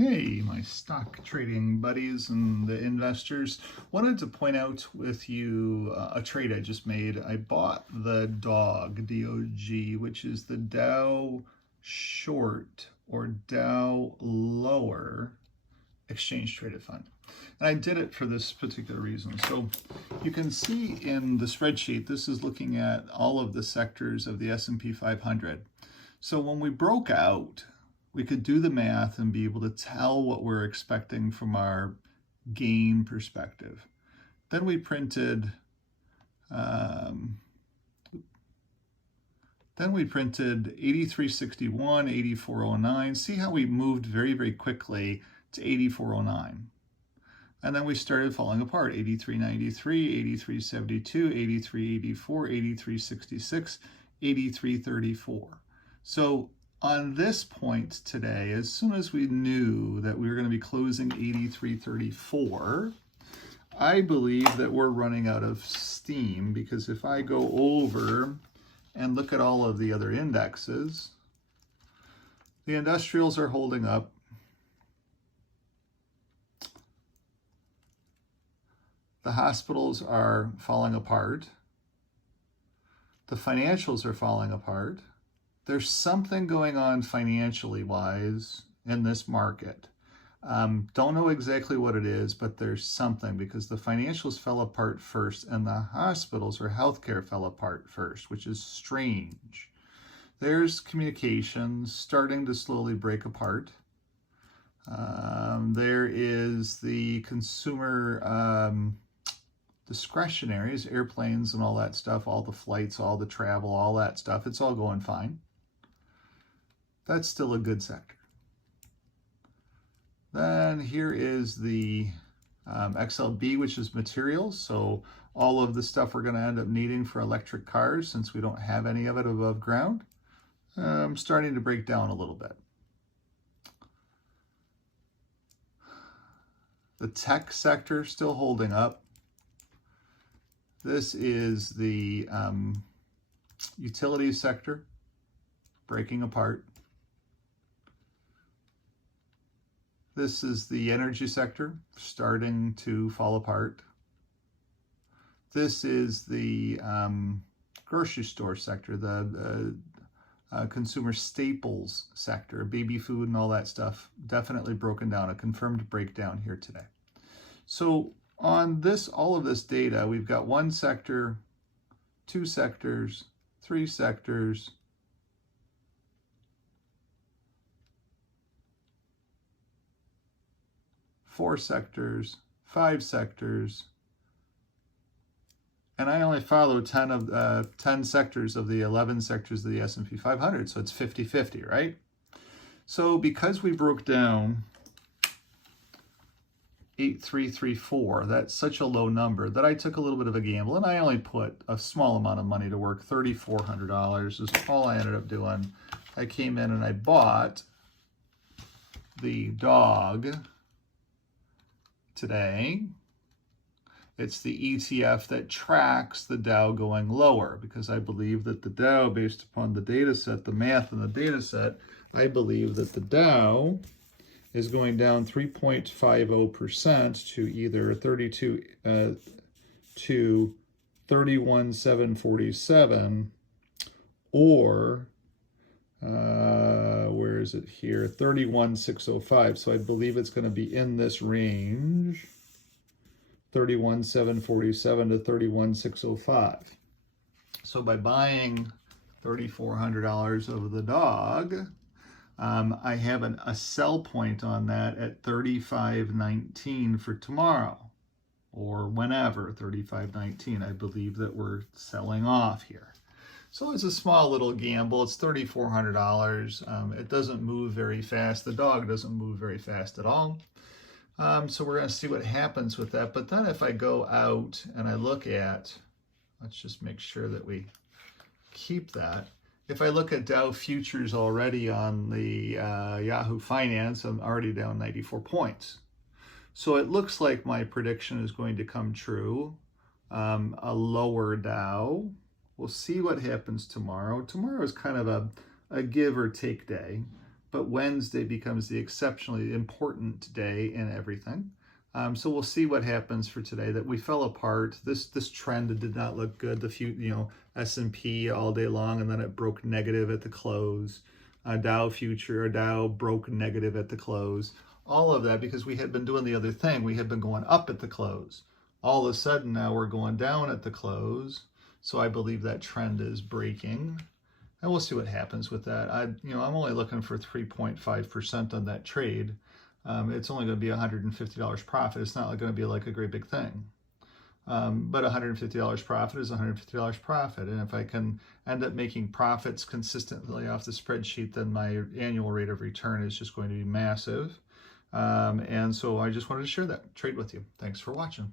Hey, my stock trading buddies and the investors. Wanted to point out with you a trade I just made. I bought the DOG, D-O-G, which is the Dow short or Dow lower exchange traded fund. And I did it for this particular reason. So you can see in the spreadsheet, this is looking at all of the sectors of the S&P 500. So when we broke out, we could do the math and be able to tell what we're expecting from our gain perspective. Then we printed 8361, 8409. See how we moved very, very quickly to 8409. And then we started falling apart, 8393, 8372, 8384, 8366, 8334. So on this point today, as soon as we knew that we were going to be closing 8334, I believe that we're running out of steam, because if I go over and look at all of the other indexes, the industrials are holding up. The hospitals are falling apart. The financials are falling apart. There's something going on financially wise in this market. Don't know exactly what it is, but there's something, because the financials fell apart first and the hospitals or healthcare fell apart first, which is strange. There's communications starting to slowly break apart. There is the consumer discretionaries, airplanes and all that stuff, all the flights, all the travel, all that stuff. It's all going fine. That's still a good sector. Then here is the XLB, which is materials. So all of the stuff we're going to end up needing for electric cars, since we don't have any of it above ground, starting to break down a little bit. The tech sector still holding up. This is the utility sector breaking apart. This is the energy sector starting to fall apart. This is the grocery store sector, the consumer staples sector, baby food and all that stuff, definitely broken down, a confirmed breakdown here today. So on this, all of this data, we've got one sector, two sectors, three sectors, four sectors, five sectors, and I only follow 10 sectors of the 11 sectors of the S&P 500, so it's 50-50, right? So because we broke down 8334, that's such a low number that I took a little bit of a gamble, and I only put a small amount of money to work. $3,400 is all I ended up doing. I came in and I bought the DOG today. It's the ETF that tracks the Dow going lower, because I believe that the Dow, based upon the data set, the math in the data set, I believe that the Dow is going down 3.50% to either 31,747 or where is it here? 31,605. So I believe it's going to be in this range, 31,747 to 31,605. So by buying $3,400 of the DOG, I have a sell point on that at 35.19 for tomorrow, or whenever, 35.19. I believe that we're selling off here. So it's a small little gamble. It's $3,400. It doesn't move very fast. The DOG doesn't move very fast at all. So we're going to see what happens with that. But then if I go out and I look at, let's just make sure that we keep that. If I look at Dow futures already on the Yahoo Finance, I'm already down 94 points. So it looks like my prediction is going to come true. A lower Dow. We'll see what happens tomorrow. Tomorrow is kind of a give or take day. but Wednesday becomes the exceptionally important day in everything. So we'll see what happens for today. That we fell apart. This trend did not look good. S&P all day long, and then it broke negative at the close. Dow broke negative at the close. All of that because we had been doing the other thing. We had been going up at the close. All of a sudden now we're going down at the close. So I believe that trend is breaking. And we'll see what happens with that. I'm only looking for 3.5% on that trade. It's only going to be $150 profit. It's not going to be like a great big thing. But $150 profit is $150 profit. And if I can end up making profits consistently off the spreadsheet, then my annual rate of return is just going to be massive. And so I just wanted to share that trade with you. Thanks for watching.